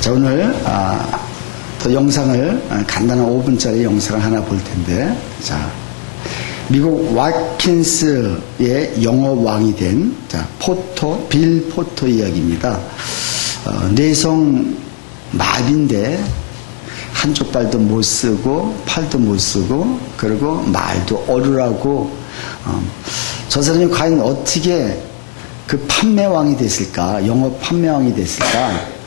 자, 오늘 또 영상을 간단한 5분짜리 영상을 하나 볼 텐데, 자, 미국 와킨스의 영어 왕이 된 빌 포터 이야기입니다. 뇌성 마비인데 한쪽 발도 못 쓰고 팔도 못 쓰고 그리고 말도 어루라고, 저 사람이 과연 어떻게 그 판매왕이 됐을까, 영어 판매왕이 됐을까,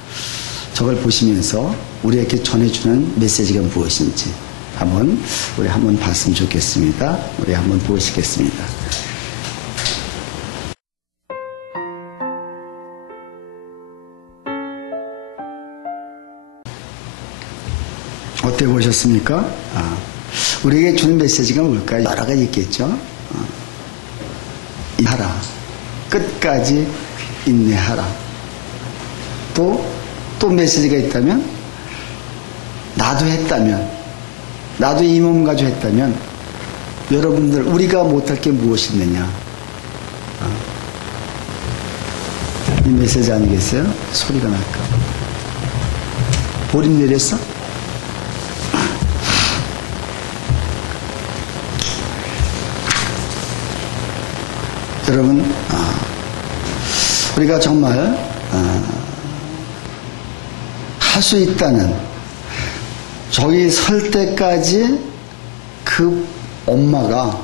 저걸 보시면서 우리에게 전해주는 메시지가 무엇인지 우리 한번 봤으면 좋겠습니다. 우리 한번 보시겠습니다. 어때 보셨습니까? 우리에게 주는 메시지가 뭘까요? 여러 가지 있겠죠. 인내하라. 끝까지 인내하라. 또 메시지가 있다면, 나도 했다면, 나도 이 몸 가지고 했다면, 여러분들, 우리가 못할 게 무엇이 있느냐? 이 메시지 아니겠어요? 소리가 날까? 보림 내렸어? 여러분, 우리가 정말 할 수 있다는, 저기 설 때까지 그 엄마가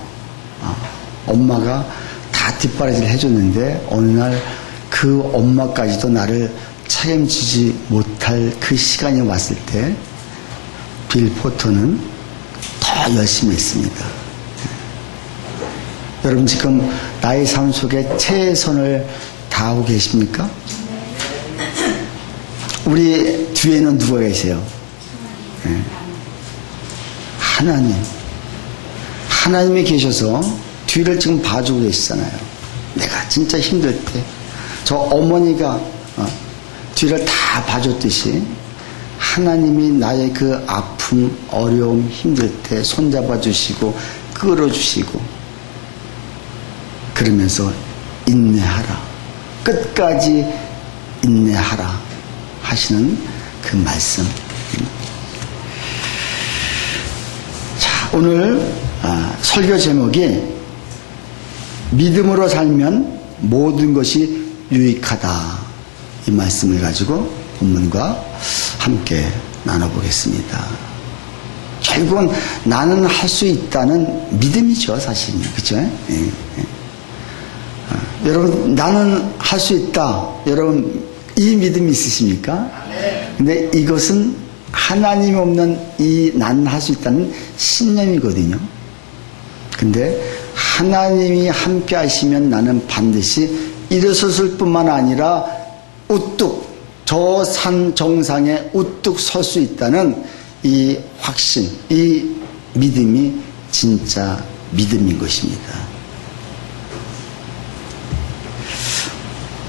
다 뒷바라지를 해줬는데, 어느 날 그 엄마까지도 나를 책임지지 못할 그 시간이 왔을 때 빌 포터는 더 열심히 했습니다. 여러분, 지금 나의 삶 속에 최선을 다하고 계십니까? 우리 뒤에는 누가 계세요? 네. 하나님이 계셔서 뒤를 지금 봐주고 계시잖아요. 내가 진짜 힘들 때 저 어머니가 뒤를 다 봐줬듯이 하나님이 나의 그 아픔, 어려움, 힘들 때 손잡아 주시고 끌어주시고, 그러면서 인내하라, 끝까지 인내하라 하시는 그 말씀. 자, 오늘 설교 제목이 믿음으로 살면 모든 것이 유익하다, 이 말씀을 가지고 본문과 함께 나눠보겠습니다. 결국은 나는 할 수 있다는 믿음이죠, 사실. 그렇죠? 예. 여러분, 나는 할 수 있다. 여러분, 이 믿음이 있으십니까? 근데 이것은 하나님이 없는 이 나는 할 수 있다는 신념이거든요. 근데 하나님이 함께 하시면 나는 반드시 일어섰을 뿐만 아니라 우뚝 저 산 정상에 우뚝 설 수 있다는 이 확신, 이 믿음이 진짜 믿음인 것입니다.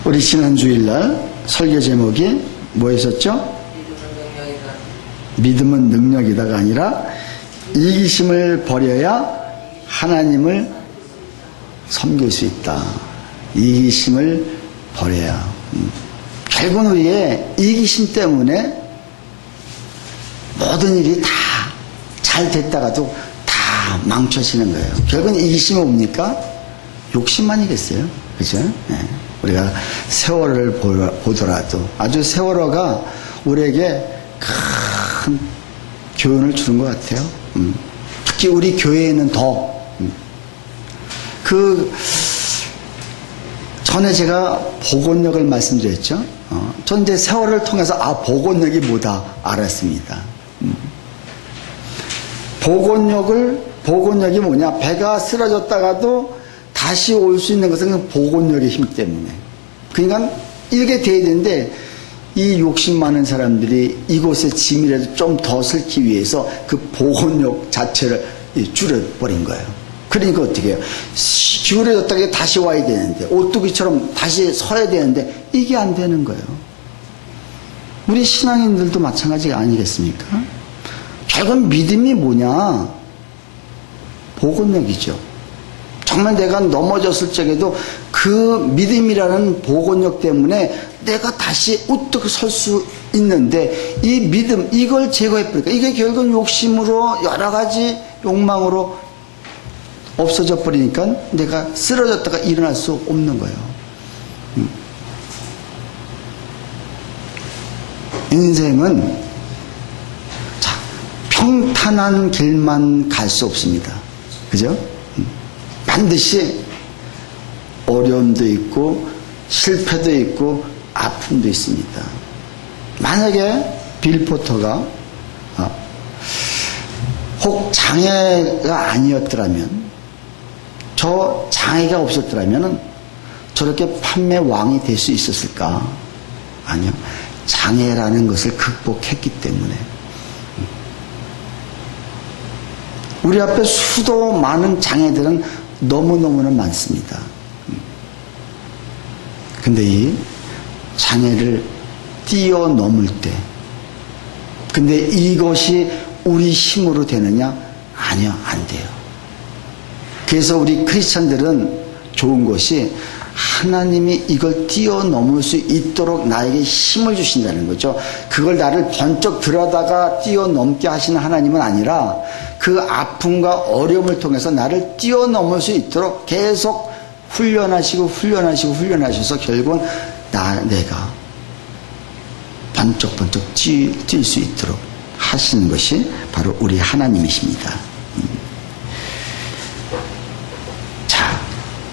우리 지난 주일날 설교 제목이 뭐였었죠? 믿음은 능력이다가 아니라 이기심을 버려야 하나님을 섬길 수 있다. 이기심을 버려야. 결국은 우리의 이기심 때문에 모든 일이 다 잘 됐다가도 다 망쳐지는 거예요. 결국은 이기심이 뭡니까? 욕심 아니겠어요? 그죠? 네. 우리가 세월호를 보더라도 아주 세월호가 우리에게 큰 교훈을 주는 것 같아요. 특히 우리 교회에는 더. 전에 제가 복원력을 말씀드렸죠. 전 이제 세월을 통해서 복원력이 뭐다 알았습니다. 복원력이 뭐냐? 배가 쓰러졌다가도 다시 올 수 있는 것은 복원력의 힘 때문에. 그러니까 이렇게 돼야 되는데, 이 욕심 많은 사람들이 이곳에 짐이라도 좀 더 싣기 위해서 그 복원력 자체를 줄여버린 거예요. 그러니까 어떻게 해요? 기울어졌다가 다시 와야 되는데, 오뚜기처럼 다시 서야 되는데, 이게 안 되는 거예요. 우리 신앙인들도 마찬가지가 아니겠습니까? 결국 믿음이 뭐냐? 복원력이죠. 정말 내가 넘어졌을 적에도 그 믿음이라는 복원력 때문에 내가 다시 우뚝 설 수 있는데, 이 믿음, 이걸 제거해버리니까 이게 결국은 욕심으로, 여러 가지 욕망으로 없어져 버리니까 내가 쓰러졌다가 일어날 수 없는 거예요. 인생은 평탄한 길만 갈 수 없습니다. 그죠? 반드시 어려움도 있고 실패도 있고 아픔도 있습니다. 만약에 빌 포터가 혹 장애가 아니었더라면, 저 장애가 없었더라면 저렇게 판매 왕이 될 수 있었을까? 아니요. 장애라는 것을 극복했기 때문에. 우리 앞에 수도 많은 장애들은 너무너무나 많습니다. 근데 이 장애를 뛰어넘을 때, 근데 이것이 우리 힘으로 되느냐? 아니요, 안 돼요. 그래서 우리 크리스천들은 좋은 것이 하나님이 이걸 뛰어넘을 수 있도록 나에게 힘을 주신다는 거죠. 그걸 나를 번쩍 들어다가 뛰어넘게 하시는 하나님은 아니라 그 아픔과 어려움을 통해서 나를 뛰어넘을 수 있도록 계속 훈련하셔서 결국은 내가 번쩍번쩍 뛸 수 있도록 하시는 것이 바로 우리 하나님이십니다. 자,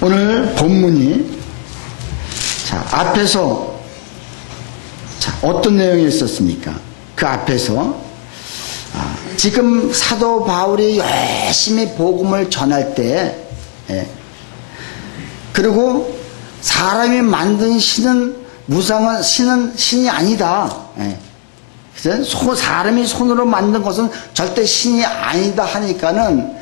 오늘 본문이 앞에서 어떤 내용이 있었습니까? 그 앞에서 지금 사도 바울이 열심히 복음을 전할 때, 그리고 사람이 만든 신은 무상은 신이 아니다. 사람이 손으로 만든 것은 절대 신이 아니다 하니까는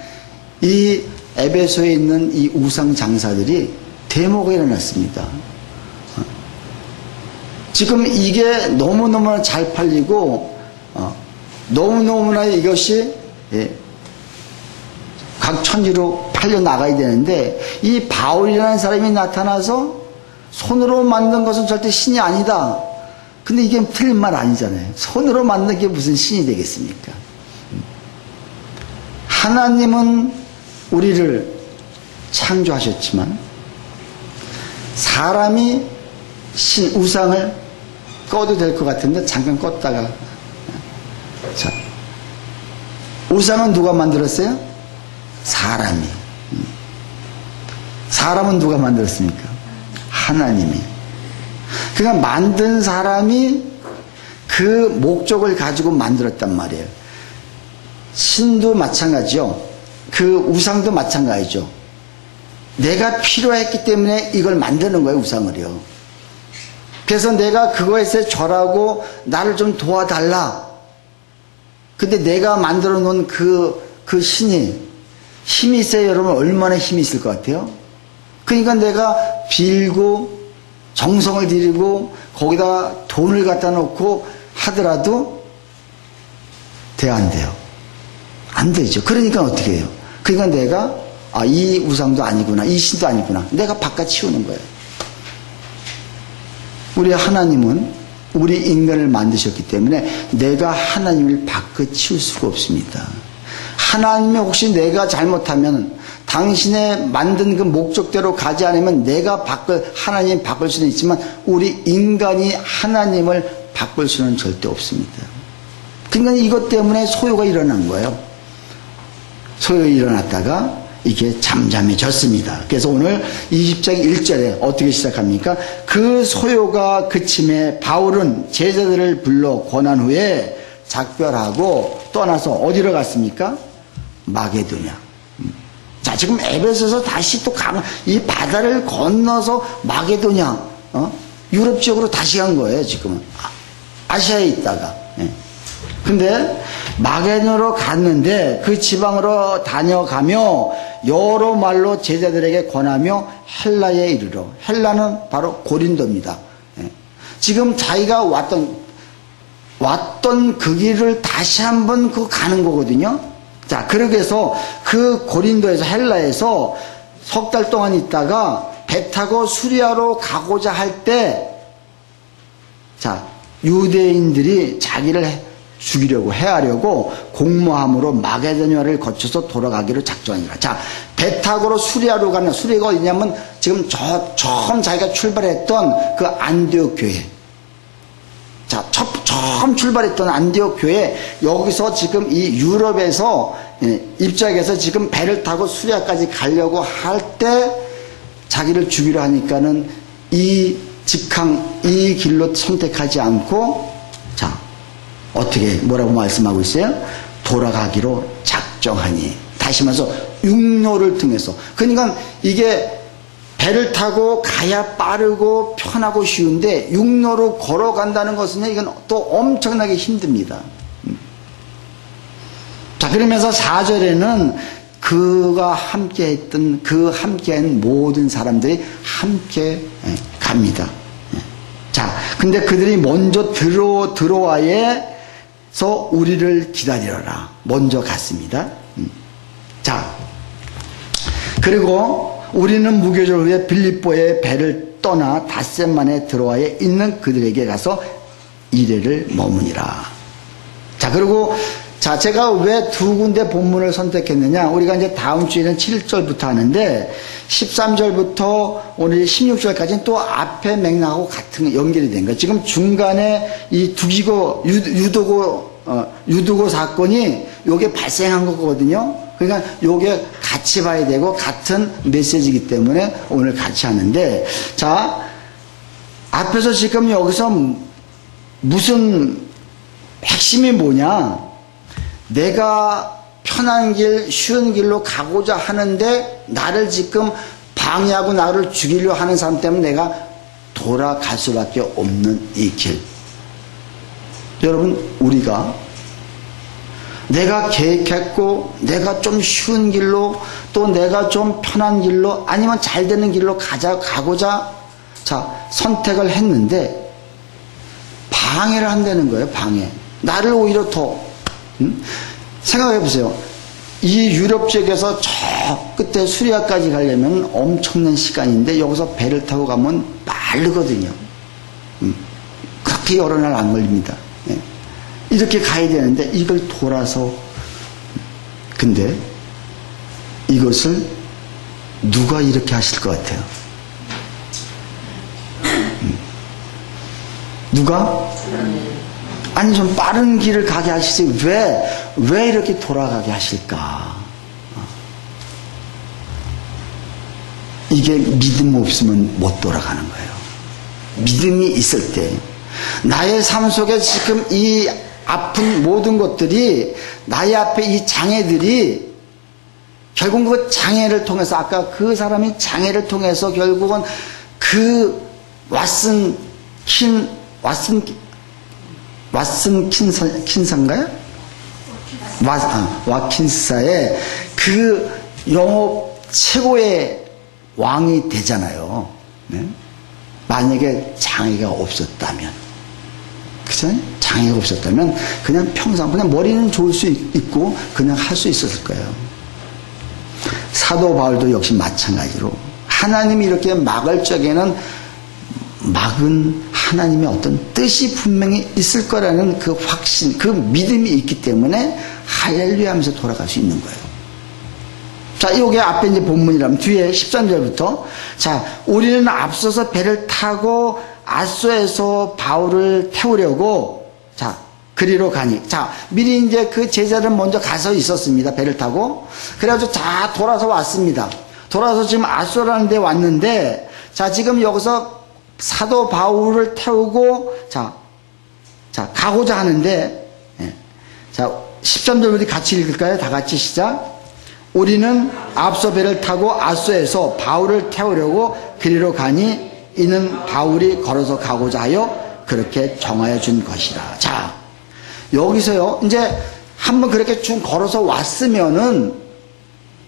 이 에베소에 있는 이 우상 장사들이 데모가 일어났습니다. 지금 이게 너무너무나 잘 팔리고 너무너무나 이것이 각 천지로 팔려 나가야 되는데, 이 바울이라는 사람이 나타나서 손으로 만든 것은 절대 신이 아니다. 근데 이게 틀린 말 아니잖아요. 손으로 만든 게 무슨 신이 되겠습니까? 하나님은 우리를 창조하셨지만 사람이 우상을 꺼도 될 것 같은데 잠깐 껐다가, 자, 우상은 누가 만들었어요? 사람이. 사람은 누가 만들었습니까? 하나님이. 그러니까 만든 사람이 그 목적을 가지고 만들었단 말이에요. 신도 마찬가지요. 그 우상도 마찬가지죠. 내가 필요했기 때문에 이걸 만드는 거예요, 우상을요. 그래서 내가 그거에서 절하고 나를 좀 도와달라. 근데 내가 만들어 놓은 그 신이 힘이 있어요, 여러분. 얼마나 힘이 있을 것 같아요? 그러니까 내가 빌고 정성을 들이고 거기다 돈을 갖다 놓고 하더라도 안 돼요. 안 되죠. 그러니까 어떻게 해요? 그러니까 내가 이 우상도 아니구나, 이 신도 아니구나, 내가 바깥 치우는 거예요. 우리 하나님은 우리 인간을 만드셨기 때문에 내가 하나님을 바꿔 치울 수가 없습니다. 하나님이 혹시 내가 잘못하면 당신의 만든 그 목적대로 가지 않으면 하나님 바꿀 수는 있지만 우리 인간이 하나님을 바꿀 수는 절대 없습니다. 그러니까 이것 때문에 소요가 일어난 거예요. 소요가 일어났다가 이게 잠잠해졌습니다. 그래서 오늘 20장 1절에 어떻게 시작합니까? 그 소요가 그침에 바울은 제자들을 불러 권한 후에 작별하고 떠나서 어디로 갔습니까? 마게도냐. 자, 지금 에베소에서 다시 또 이 바다를 건너서 마게도냐, 유럽 지역으로 다시 간 거예요, 지금은. 아시아에 있다가. 근데 마게도냐로 갔는데 그 지방으로 다녀가며 여러 말로 제자들에게 권하며 헬라에 이르러. 헬라는 바로 고린도입니다. 지금 자기가 왔던 그 길을 다시 한번 가는 거거든요. 자, 그러기 위해서 그 고린도에서 헬라에서 석 달 동안 있다가 배 타고 수리아로 가고자 할 때, 자, 유대인들이 자기를 죽이려고 해하려고 공모함으로 마게도냐를 거쳐서 돌아가기로 작정하니라. 자, 배 타고로 수리아로 가는, 수리아가 어디냐면 지금 처음 자기가 출발했던 그 안디옥 교회. 자, 처음 출발했던 안디옥 교회, 여기서 지금 이 유럽에서 입장에서 지금 배를 타고 수리아까지 가려고 할 때 자기를 죽이려 하니까는 이 길로 선택하지 않고, 자, 어떻게, 뭐라고 말씀하고 있어요? 돌아가기로 작정하니. 다시 말해서 육로를 통해서. 그러니까 이게 배를 타고 가야 빠르고 편하고 쉬운데 육로로 걸어간다는 것은 이건 또 엄청나게 힘듭니다. 자, 그러면서 4절에는 그가 함께했던 그 함께한 모든 사람들이 함께 갑니다. 자, 근데 그들이 먼저 드로아에서 우리를 기다리라. 먼저 갔습니다. 자, 그리고 우리는 무교절 후에 빌립보의 배를 떠나 닷새 만에 드로아에 있는 그들에게 가서 이래를 머무니라. 자, 그리고 자, 제가 왜 두 군데 본문을 선택했느냐? 우리가 이제 다음 주에는 7절부터 하는데 13절부터 오늘 16절까지는 또 앞에 맥락하고 같은 연결이 된 거예요. 지금 중간에 이 유두고 사건이 요게 발생한 거거든요. 그러니까 요게 같이 봐야 되고 같은 메시지이기 때문에 오늘 같이 하는데, 자, 앞에서 지금 여기서 무슨 핵심이 뭐냐? 내가 편한 길, 쉬운 길로 가고자 하는데 나를 지금 방해하고 나를 죽이려 하는 사람 때문에 내가 돌아갈 수밖에 없는 이 길. 여러분, 우리가 내가 계획했고 내가 좀 쉬운 길로 또 내가 좀 편한 길로 아니면 잘 되는 길로 가고자 자 선택을 했는데 방해를 한다는 거예요. 방해. 나를 오히려 더 생각해 보세요. 이 유럽 지역에서 저 끝에 수리아까지 가려면 엄청난 시간인데 여기서 배를 타고 가면 빠르거든요. 그렇게 여러 날 안 걸립니다. 이렇게 가야 되는데 이걸 돌아서, 근데 이것을 누가 이렇게 하실 것 같아요? 누가? 아니, 좀 빠른 길을 가게 하시지 왜 이렇게 돌아가게 하실까? 이게 믿음 없으면 못 돌아가는 거예요. 믿음이 있을 때 나의 삶 속에 지금 이 아픈 모든 것들이, 나의 앞에 이 장애들이 결국 그 장애를 통해서, 아까 그 사람이 장애를 통해서 결국은 그 왓슨 킨사인가요? 와킨사의 그 영업 최고의 왕이 되잖아요. 네? 만약에 장애가 없었다면, 그죠? 장애가 없었다면 그냥 평상 그냥 머리는 좋을 수 있고 그냥 할 수 있었을 거예요. 사도 바울도 역시 마찬가지로 하나님이 이렇게 막을 적에는 막은 하나님의 어떤 뜻이 분명히 있을 거라는 그 확신, 그 믿음이 있기 때문에 할렐루야 하면서 돌아갈 수 있는 거예요. 자, 이게 앞에 이제 본문이라면 뒤에 13절부터, 자, 우리는 앞서서 배를 타고 아소에서 바울을 태우려고, 자, 그리로 가니. 자, 미리 이제 그 제자들은 먼저 가서 있었습니다. 배를 타고. 그래가지고 자, 돌아서 왔습니다. 돌아서 지금 아소라는 데 왔는데, 자, 지금 여기서 사도 바울을 태우고, 자, 가고자 하는데, 자, 13절부터 같이 읽을까요? 다 같이 시작. 우리는 앞서 배를 타고 아소에서 바울을 태우려고 그리로 가니 이는 바울이 걸어서 가고자 하여 그렇게 정하여 준 것이라. 자, 여기서요, 이제 한번 그렇게 쭉 걸어서 왔으면은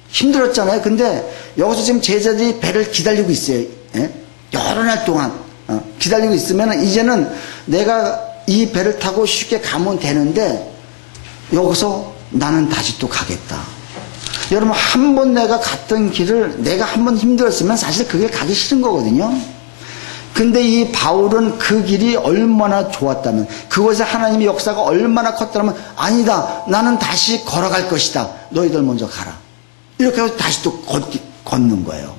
힘들었잖아요. 근데 여기서 지금 제자들이 배를 기다리고 있어요. 여러 날 동안 기다리고 있으면 이제는 내가 이 배를 타고 쉽게 가면 되는데 여기서 나는 다시 또 가겠다. 여러분, 한 번 내가 갔던 길을 내가 한 번 힘들었으면 사실 그 길 가기 싫은 거거든요. 근데 이 바울은 그 길이 얼마나 좋았다면, 그곳에 하나님의 역사가 얼마나 컸다면, 아니다, 나는 다시 걸어갈 것이다, 너희들 먼저 가라, 이렇게 해서 다시 또 걷는 거예요.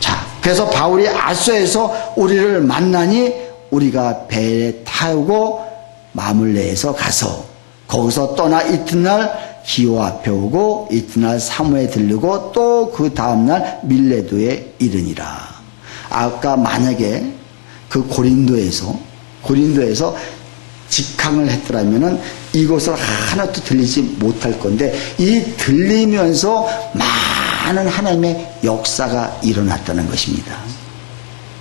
자, 그래서 바울이 아소에서 우리를 만나니 우리가 배에 타고 마물레에서 가서 거기서 떠나 이튿날 기호 앞에 오고 이튿날 사무에 들르고 또 그 다음날 밀레도에 이르니라. 아까 만약에 그 고린도에서 직항을 했더라면은 이곳을 하나도 들리지 못할 건데, 이 들리면서 많은 하나님의 역사가 일어났다는 것입니다.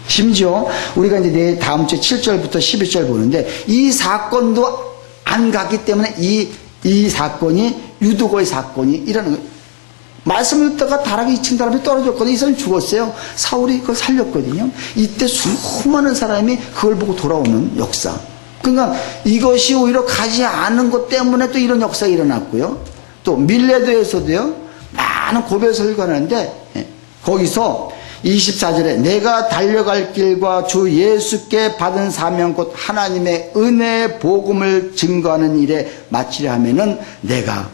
심지어 우리가 이제 내일 다음 주 7절부터 11절 보는데, 이 사건도 안 갔기 때문에 이 사건이 유두고의 사건이 일어나는 거예요. 말씀을 듣다가 다락에 2층 사람이 떨어졌거든요. 이 사람이 죽었어요. 사울이 그걸 살렸거든요. 이때 수많은 사람이 그걸 보고 돌아오는 역사. 그러니까 이것이 오히려 가지 않은 것 때문에 또 이런 역사가 일어났고요. 또 밀레도에서도요, 많은 고별 설교가 하는데, 거기서 24절에 내가 달려갈 길과 주 예수께 받은 사명 곧 하나님의 은혜의 복음을 증거하는 일에 마치려 하면은 내가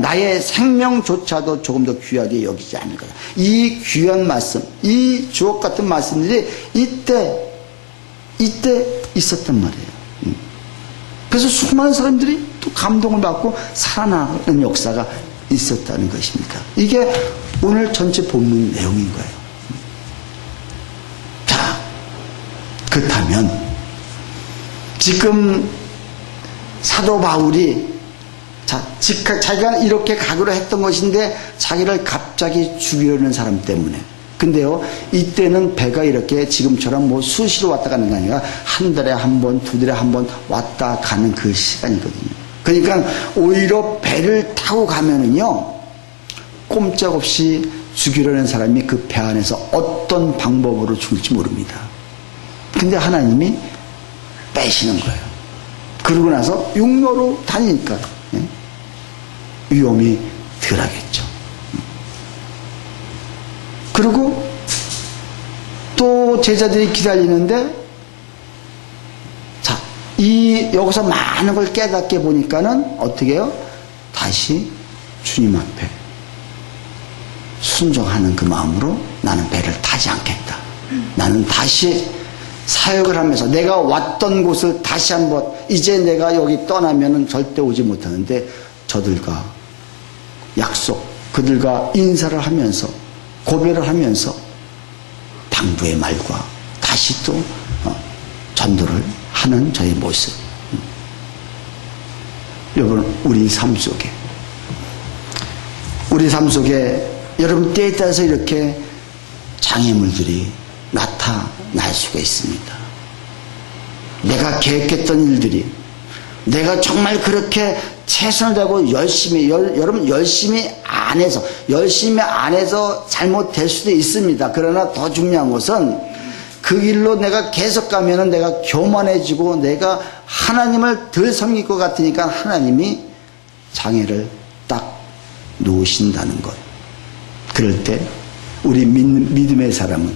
나의 생명조차도 조금 더 귀하게 여기지 않을 거다. 이 귀한 말씀, 이 주옥 같은 말씀들이 이때 있었단 말이에요. 그래서 수많은 사람들이 또 감동을 받고 살아나는 역사가 있었다는 것입니다. 이게 오늘 전체 본문 내용인 거예요. 자, 그렇다면 지금 사도 바울이 자기가 이렇게 가기로 했던 것인데 자기를 갑자기 죽이려는 사람 때문에, 근데요, 이때는 배가 이렇게 지금처럼 뭐 수시로 왔다 가는 게 아니라 한 달에 한 번, 두 달에 한 번 왔다 가는 그 시간이거든요. 그러니까 오히려 배를 타고 가면은요, 꼼짝없이 죽이려는 사람이 그 배 안에서 어떤 방법으로 죽을지 모릅니다. 근데 하나님이 빼시는 거예요. 그러고 나서 육로로 다니니까 위험이 덜하겠죠. 그리고 또 제자들이 기다리는데, 자, 여기서 많은 걸 깨닫게 보니까는 어떻게 해요? 다시 주님 앞에 순종하는 그 마음으로 나는 배를 타지 않겠다. 나는 다시 사역을 하면서 내가 왔던 곳을 다시 한번, 이제 내가 여기 떠나면은 절대 오지 못하는데 저들과 그들과 인사를 하면서 고백을 하면서 당부의 말과 다시 또 전도를 하는 저의 모습. 여러분, 우리 삶 속에 여러분 때에 따라서 이렇게 장애물들이 나타날 수가 있습니다. 내가 계획했던 일들이, 내가 정말 그렇게 최선을 다하고 여러분 열심히 안 해서 잘못될 수도 있습니다. 그러나 더 중요한 것은 그 길로 내가 계속 가면은 내가 교만해지고 내가 하나님을 덜 섬길 것 같으니까 하나님이 장애를 딱 놓으신다는 것. 그럴 때 우리 믿음의 사람은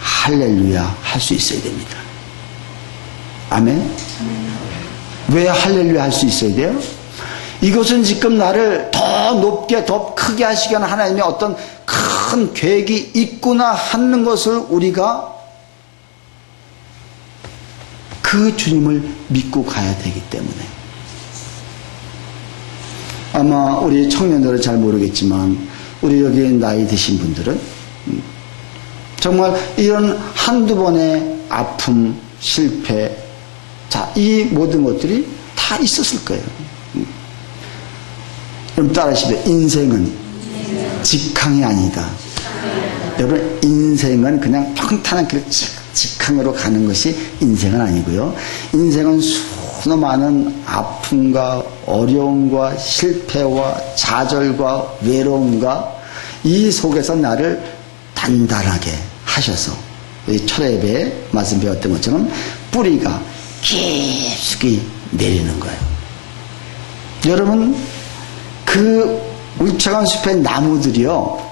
할렐루야 할 수 있어야 됩니다. 아멘? 왜 할렐루야 할 수 있어야 돼요? 이것은 지금 나를 더 높게 더 크게 하시기 위한 하나님의 어떤 큰 계획이 있구나 하는 것을 우리가 그 주님을 믿고 가야 되기 때문에. 아마 우리 청년들은 잘 모르겠지만 우리 여기 나이 드신 분들은 정말 이런 한두 번의 아픔, 실패, 자, 이 모든 것들이 다 있었을 거예요. 그럼 따라하시죠. 인생은 직항이 아니다. 여러분, 인생은 그냥 평탄한 길 직항으로 가는 것이 인생은 아니고요. 인생은 수많은 아픔과 어려움과 실패와 좌절과 외로움과 이 속에서 나를 단단하게 하셔서 우리 철회배에 말씀 배웠던 것처럼 뿌리가 깊숙이 내리는 거예요. 여러분, 그 울창한 숲의 나무들이요,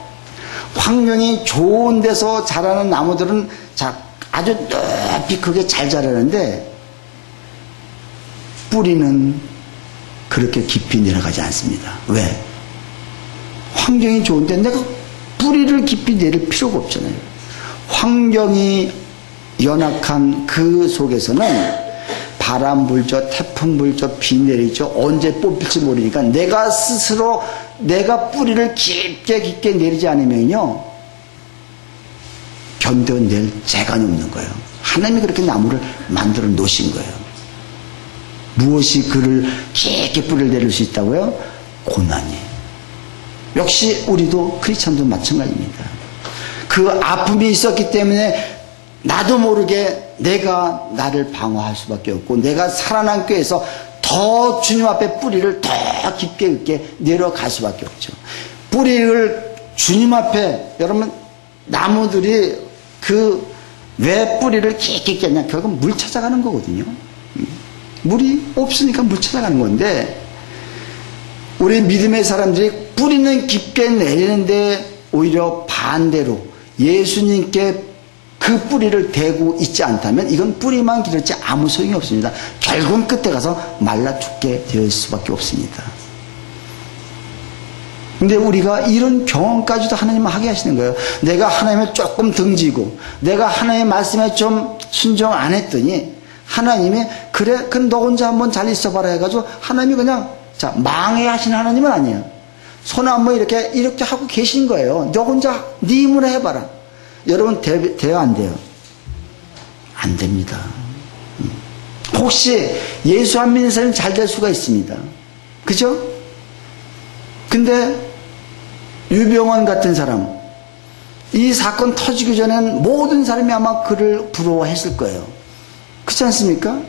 환경이 좋은 데서 자라는 나무들은 아주 높이 크게 잘 자라는데 뿌리는 그렇게 깊이 내려가지 않습니다. 왜? 환경이 좋은데 내가 뿌리를 깊이 내릴 필요가 없잖아요. 환경이 연약한 그 속에서는 바람 불죠, 태풍 불죠, 비 내리죠, 언제 뽑힐지 모르니까 내가 스스로 내가 뿌리를 깊게 내리지 않으면요, 견뎌낼 재간이 없는 거예요. 하나님이 그렇게 나무를 만들어 놓으신 거예요. 무엇이 그를 깊게 뿌리를 내릴 수 있다고요? 고난이. 역시 우리도 크리스찬도 마찬가지입니다. 그 아픔이 있었기 때문에 나도 모르게 내가 나를 방어할 수밖에 없고, 내가 살아남기 위해서 더 주님 앞에 뿌리를 더 깊게 있게 내려갈 수밖에 없죠. 뿌리를 주님 앞에, 여러분, 나무들이 왜 뿌리를 깊게 있겠냐? 결국 물 찾아가는 거거든요. 물이 없으니까 물 찾아가는 건데, 우리 믿음의 사람들이 뿌리는 깊게 내리는데 오히려 반대로 예수님께 그 뿌리를 대고 있지 않다면 이건 뿌리만 길었지 아무 소용이 없습니다. 결국은 끝에 가서 말라 죽게 되어 있을 수밖에 없습니다. 근데 우리가 이런 경험까지도 하나님은 하게 하시는 거예요. 내가 하나님을 조금 등지고 내가 하나님의 말씀에 좀 순종 안 했더니 하나님이 그래 그럼 너 혼자 한번 잘 있어봐라 해가지고 하나님이 그냥 망해 하시는 하나님은 아니에요. 손 한번 이렇게 하고 계신 거예요. 너 혼자 네 힘으로 해봐라. 여러분 돼요 안 돼요? 안 됩니다. 혹시 예수 안 믿는 사람이 잘 될 수가 있습니다. 그죠? 근데 유병원 같은 사람, 이 사건 터지기 전엔 모든 사람이 아마 그를 부러워했을 거예요. 그렇지 않습니까?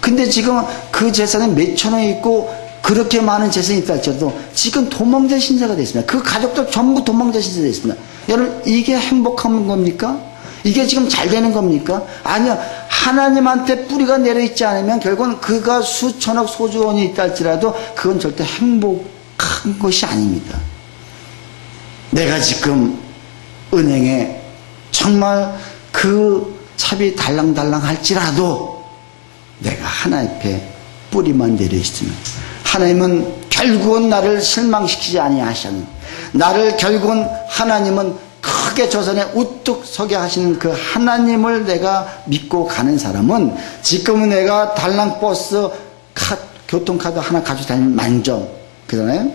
근데 지금 그 재산이 몇천 원 있고 그렇게 많은 재산이 있다 할지라도 지금 도망자 신세가 됐습니다. 그 가족들 전부 도망자 신세가 됐습니다. 여러분, 이게 행복한 겁니까? 이게 지금 잘 되는 겁니까? 아니요. 하나님한테 뿌리가 내려있지 않으면 결국은 그가 수천억 소주원이 있다 할지라도 그건 절대 행복한 것이 아닙니다. 내가 지금 은행에 정말 그 차비 달랑달랑 할지라도 내가 하나님 앞에 뿌리만 내려있으면 하나님은 결국은 나를 실망시키지 아니하시는, 나를 결국은 하나님은 크게 조선에 우뚝 서게 하시는 그 하나님을 내가 믿고 가는 사람은 지금은 내가 달랑버스 교통카드 하나 가지고 다니는 만점, 그다음에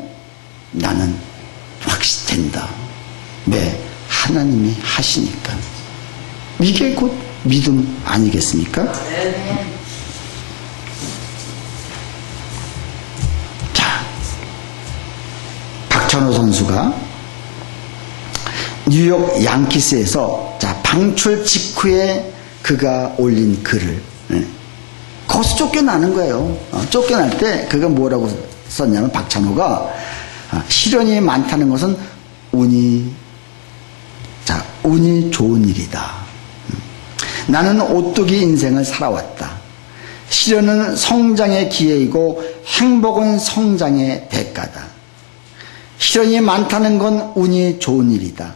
나는 확신된다. 왜? 하나님이 하시니까. 이게 곧 믿음 아니겠습니까? 박찬호 선수가 뉴욕 양키스에서 방출 직후에 그가 올린 글을, 거기서 쫓겨나는 거예요. 쫓겨날 때 그가 뭐라고 썼냐면, 박찬호가 시련이 많다는 것은 운이 좋은 일이다. 나는 오뚜기 인생을 살아왔다. 시련은 성장의 기회이고 행복은 성장의 대가다. 시련이 많다는 건 운이 좋은 일이다.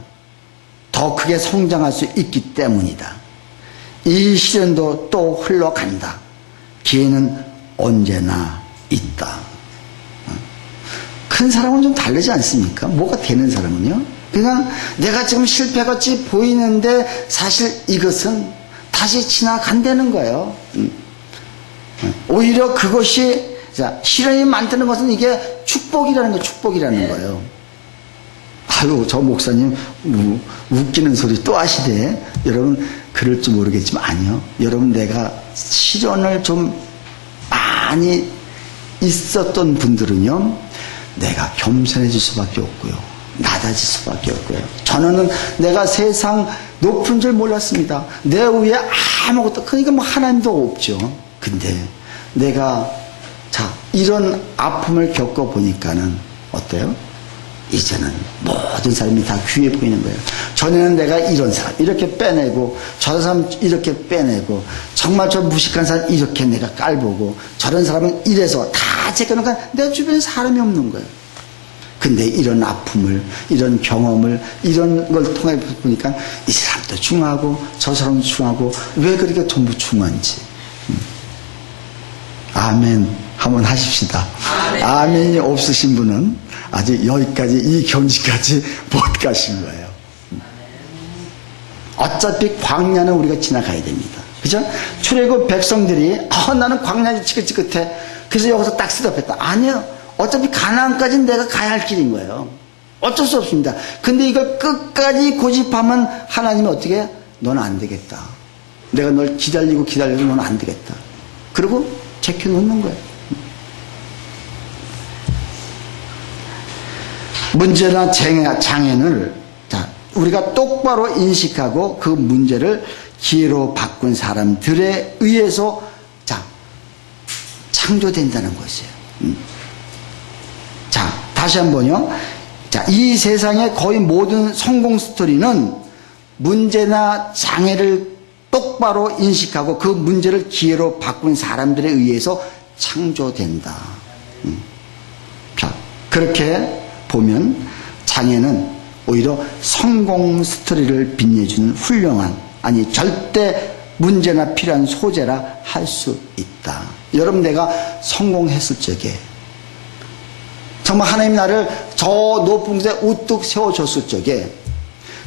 더 크게 성장할 수 있기 때문이다. 이 시련도 또 흘러간다. 기회는 언제나 있다. 큰 사람은 좀 다르지 않습니까? 뭐가 되는 사람은요? 그냥 내가 지금 실패같이 보이는데 사실 이것은 다시 지나간다는 거예요. 오히려 그것이, 시련이 많다는 것은 이게 축복이라는 거예요. 축복이라는 거예요. 아유, 저 목사님 웃기는 소리 또 하시대. 여러분 그럴지 모르겠지만 아니요. 여러분, 내가 시련을 좀 많이 있었던 분들은요, 내가 겸손해질 수밖에 없고요, 낮아질 수밖에 없고요. 저는 내가 세상 높은 줄 몰랐습니다. 내 위에 아무것도, 그러니까 뭐 하나님도 없죠. 근데 내가 이런 아픔을 겪어보니까는 어때요? 이제는 모든 사람이 다 귀해 보이는 거예요. 전에는 내가 이런 사람 이렇게 빼내고, 저 사람 이렇게 빼내고, 정말 저 무식한 사람 이렇게 내가 깔보고 저런 사람은 이래서 다 제껴놓으니까 내 주변에 사람이 없는 거예요. 근데 이런 아픔을, 이런 경험을, 이런 걸 통해 보니까 이 사람도 중하고 저 사람도 중하고 왜 그렇게 전부 중한지. 아멘 한번 하십시다. 아멘이 없으신 분은 아직 여기까지, 이 경지까지 못 가신 거예요. 어차피 광야는 우리가 지나가야 됩니다. 그죠? 출애굽 백성들이 나는 광야이 지긋지긋해. 그래서 여기서 딱 스톱했다. 아니요. 어차피 가나안까지는 내가 가야 할 길인 거예요. 어쩔 수 없습니다. 근데 이걸 끝까지 고집하면 하나님이 어떻게 해? 너는 안 되겠다. 내가 널 기다리고 기다려도 너는 안 되겠다. 그리고 제껴놓는 거예요. 문제나 장애를 우리가 똑바로 인식하고 그 문제를 기회로 바꾼 사람들에 의해서 창조된다는 것이에요. 자, 다시 한번요. 자, 이 세상의 거의 모든 성공 스토리는 문제나 장애를 똑바로 인식하고 그 문제를 기회로 바꾼 사람들에 의해서 창조된다. 자, 그렇게 보면 장애는 오히려 성공 스토리를 빛내주는 훌륭한, 아니 절대 문제나 필요한 소재라 할 수 있다. 여러분, 내가 성공했을 적에 정말 하나님 나를 저 높은 곳에 우뚝 세워줬을 적에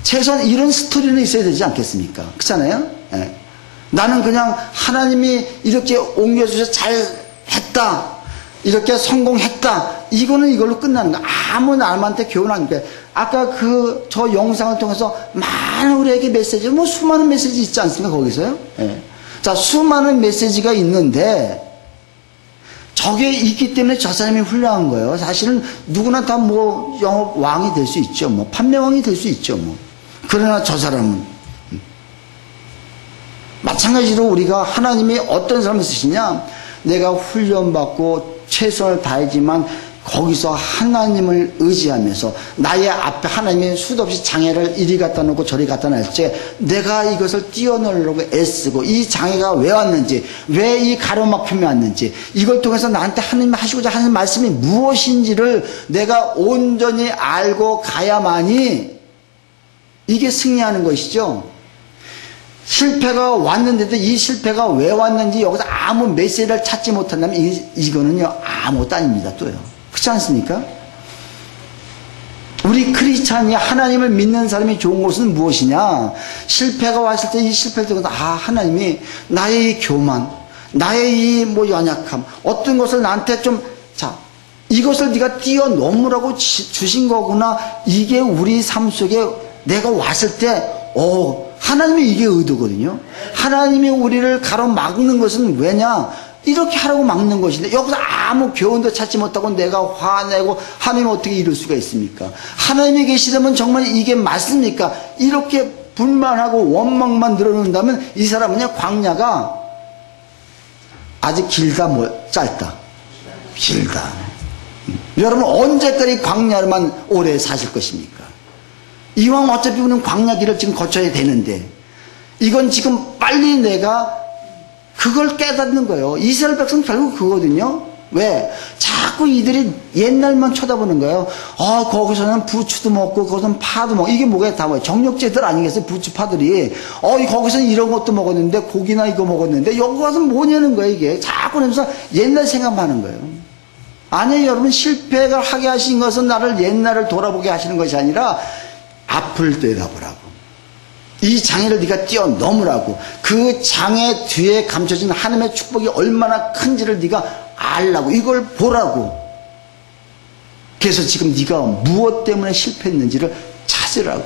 최소한 이런 스토리는 있어야 되지 않겠습니까? 그렇잖아요? 예. 나는 그냥 하나님이 이렇게 옮겨주셔서 잘했다, 이렇게 성공했다, 이거는 이걸로 끝나는 거야. 아무 남한테 교훈하니까. 아까 저 영상을 통해서 많은 우리에게 메시지, 수많은 메시지 있지 않습니까? 거기서요? 예. 자, 수많은 메시지가 있는데 저게 있기 때문에 저 사람이 훌륭한 거예요. 사실은 누구나 다 영업 왕이 될 수 있죠. 판매왕이 될 수 있죠. 그러나 저 사람은 마찬가지로 우리가 하나님이 어떤 사람을 쓰시냐, 내가 훈련받고 최선을 다하지만 거기서 하나님을 의지하면서 나의 앞에 하나님이 수도 없이 장애를 이리 갖다 놓고 저리 갖다 놨지, 내가 이것을 뛰어넘으려고 애쓰고 이 장애가 왜 왔는지, 왜 이 가로막힘이 왔는지, 이걸 통해서 나한테 하나님이 하시고자 하는 말씀이 무엇인지를 내가 온전히 알고 가야만이 이게 승리하는 것이죠. 실패가 왔는데도 이 실패가 왜 왔는지 여기서 아무 메시지를 찾지 못한다면 이거는요 아무것도 아닙니다. 또요. 그렇지 않습니까? 우리 크리스찬이 하나님을 믿는 사람이 좋은 것은 무엇이냐? 실패가 왔을 때 이 실패를 듣고 하나님이 나의 이 교만, 나의 이 연약함, 어떤 것을 나한테 이것을 네가 뛰어넘으라고 주신 거구나. 이게 우리 삶 속에 내가 왔을 때 하나님의 이게 의도거든요. 하나님이 우리를 가로막는 것은 왜냐? 이렇게 하라고 막는 것인데 여기서 아무 교훈도 찾지 못하고 내가 화내고 하나님 어떻게 이럴 수가 있습니까? 하나님이 계시다면 정말 이게 맞습니까? 이렇게 불만하고 원망만 늘어놓는다면 이 사람은요, 광야가 아직 길다 짧다? 길다. 여러분, 언제까지 광야만 오래 사실 것입니까? 이왕 어차피 우리는 광야 길을 지금 거쳐야 되는데 이건 지금 빨리 내가 그걸 깨닫는 거예요. 이스라엘 백성은 결국 그거거든요. 왜? 자꾸 이들이 옛날만 쳐다보는 거예요. 거기서는 부추도 먹고 거기서는 파도 먹고, 이게 뭐가 다 정력제들 아니겠어요? 부추 파들이. 거기서는 이런 것도 먹었는데 고기나 이거 먹었는데 여기 와서 뭐냐는 거예요. 이게 자꾸 그러면서 옛날 생각만 하는 거예요. 아니, 여러분, 실패를 하게 하신 것은 나를 옛날을 돌아보게 하시는 것이 아니라 앞을 내다보라고. 이 장애를 네가 뛰어넘으라고. 그 장애 뒤에 감춰진 하나님의 축복이 얼마나 큰지를 네가 알라고. 이걸 보라고. 그래서 지금 네가 무엇 때문에 실패했는지를 찾으라고.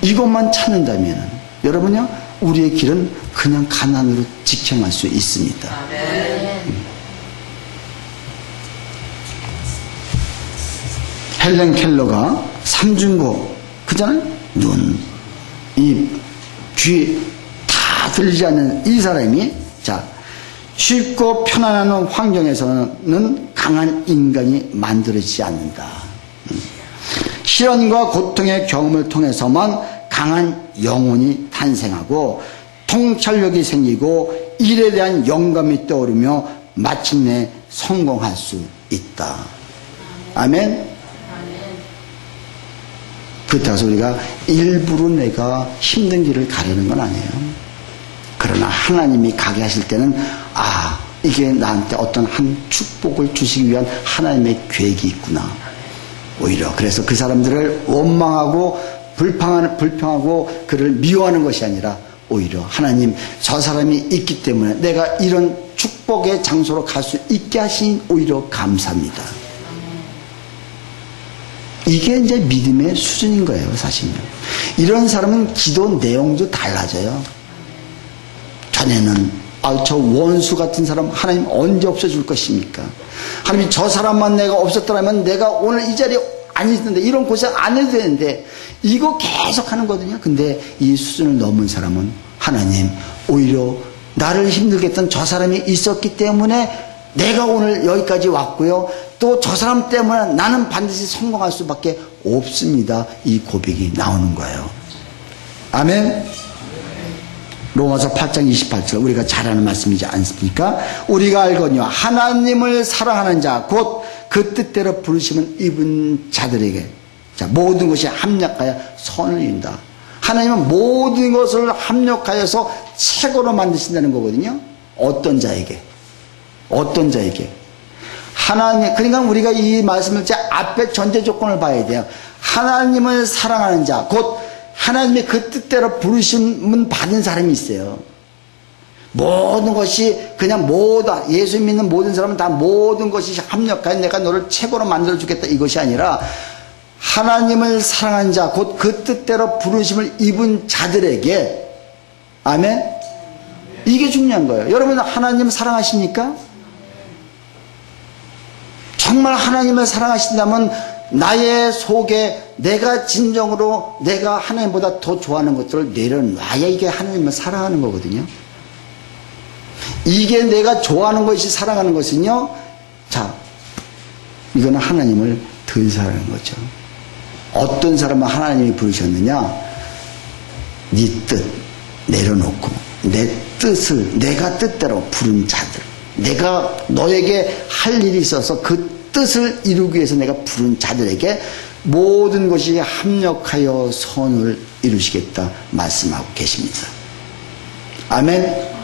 이것만 찾는다면 여러분요, 우리의 길은 그냥 가난으로 직행할 수 있습니다. 헬렌 켈러가 삼중고, 그잖아요? 눈, 입, 귀 다 들리지 않는 이 사람이 쉽고 편안한 환경에서는 강한 인간이 만들어지지 않는다. 시련과 고통의 경험을 통해서만 강한 영혼이 탄생하고 통찰력이 생기고 일에 대한 영감이 떠오르며 마침내 성공할 수 있다. 아멘. 그렇다고 해서 우리가 일부러 내가 힘든 길을 가려는 건 아니에요. 그러나 하나님이 가게 하실 때는 이게 나한테 어떤 한 축복을 주시기 위한 하나님의 계획이 있구나. 오히려 그래서 그 사람들을 원망하고 불평하고 그를 미워하는 것이 아니라 오히려 하나님, 저 사람이 있기 때문에 내가 이런 축복의 장소로 갈 수 있게 하신 오히려 감사합니다. 이게 이제 믿음의 수준인 거예요, 사실은. 이런 사람은 기도 내용도 달라져요. 전에는 저 원수 같은 사람 하나님 언제 없애줄 것입니까? 하나님, 저 사람만 내가 없었더라면 내가 오늘 이 자리에 안 있는데, 이런 고생 안 해도 되는데, 이거 계속 하는 거거든요. 근데 이 수준을 넘은 사람은 하나님, 오히려 나를 힘들게 했던 저 사람이 있었기 때문에 내가 오늘 여기까지 왔고요. 또 저 사람 때문에 나는 반드시 성공할 수밖에 없습니다. 이 고백이 나오는 거예요. 아멘. 로마서 8장 28절 우리가 잘 아는 말씀이지 않습니까? 우리가 알거니와 하나님을 사랑하는 자 곧 그 뜻대로 부르심을 입은 자들에게 모든 것이 합력하여 선을 이룬다. 하나님은 모든 것을 합력하여서 최고로 만드신다는 거거든요. 어떤 자에게 하나님, 그러니까 우리가 이 말씀을 앞에 전제 조건을 봐야 돼요. 하나님을 사랑하는 자 곧 하나님의 그 뜻대로 부르심은 받은 사람이 있어요. 모든 것이 그냥 예수 믿는 모든 사람은 다 모든 것이 합력하여 내가 너를 최고로 만들어 주겠다 이것이 아니라 하나님을 사랑하는 자 곧 그 뜻대로 부르심을 입은 자들에게 아멘. 이게 중요한 거예요. 여러분 하나님 사랑하십니까? 정말 하나님을 사랑하신다면 나의 속에 내가 진정으로 내가 하나님보다 더 좋아하는 것들을 내려놔야 이게 하나님을 사랑하는 거거든요. 이게 내가 좋아하는 것이 사랑하는 것은요, 이거는 하나님을 덜 사랑하는 거죠. 어떤 사람은 하나님이 부르셨느냐? 네 뜻 내려놓고 내 뜻을 내가 뜻대로 부른 자들, 내가 너에게 할 일이 있어서 그 뜻을 이루기 위해서 내가 부른 자들에게 모든 것이 합력하여 선을 이루시겠다 말씀하고 계십니다. 아멘.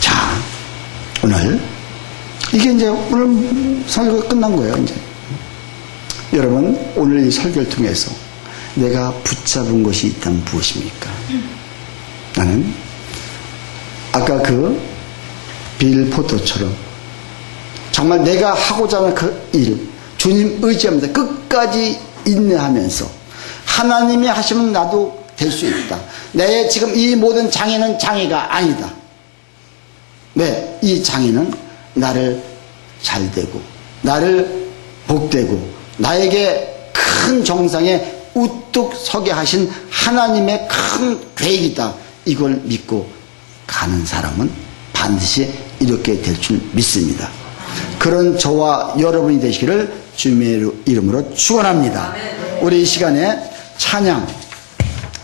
자, 오늘 이게 이제 오늘 설교가 끝난 거예요. 이제 여러분 오늘 이 설교를 통해서 내가 붙잡은 것이 있다면 무엇입니까? 나는 아까 그 빌 포터처럼 정말 내가 하고자 하는 그 일, 주님 의지하면서 끝까지 인내하면서 하나님이 하시면 나도 될 수 있다. 내 지금 이 모든 장애는 장애가 아니다. 왜? 이 장애는 나를 잘되고 나를 복되고 나에게 큰 정상에 우뚝 서게 하신 하나님의 큰 계획이다. 이걸 믿고 가는 사람은 반드시 이렇게 될 줄 믿습니다. 그런 저와 여러분이 되시기를 주님의 이름으로 축원합니다. 우리 이 시간에 찬양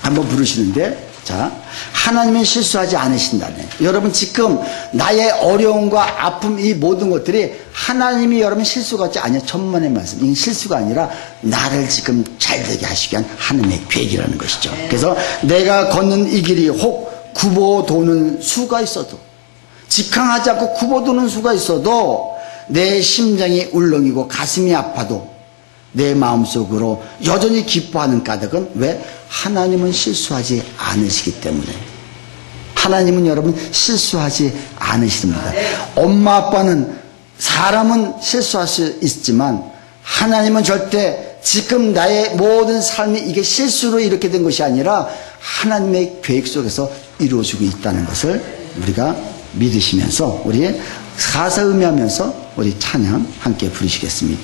한번 부르시는데, 하나님은 실수하지 않으신다네. 여러분 지금 나의 어려움과 아픔 이 모든 것들이 하나님이 여러분 실수 같지 않아요. 천만의 말씀. 이게 실수가 아니라 나를 지금 잘되게 하시기 위한 하나님의 계획이라는 것이죠. 그래서 내가 걷는 이 길이 혹 굽어 도는 수가 있어도, 직항하지 않고 굽어 도는 수가 있어도 내 심장이 울렁이고 가슴이 아파도 내 마음속으로 여전히 기뻐하는 까닭은 왜? 하나님은 실수하지 않으시기 때문에. 하나님은 여러분 실수하지 않으십니다. 엄마 아빠는 사람은 실수할 수 있지만 하나님은 절대 지금 나의 모든 삶이 이게 실수로 이렇게 된 것이 아니라 하나님의 계획 속에서 이루어지고 있다는 것을 우리가 믿으시면서 우리 가사 음미하면서 우리 찬양 함께 부르시겠습니다.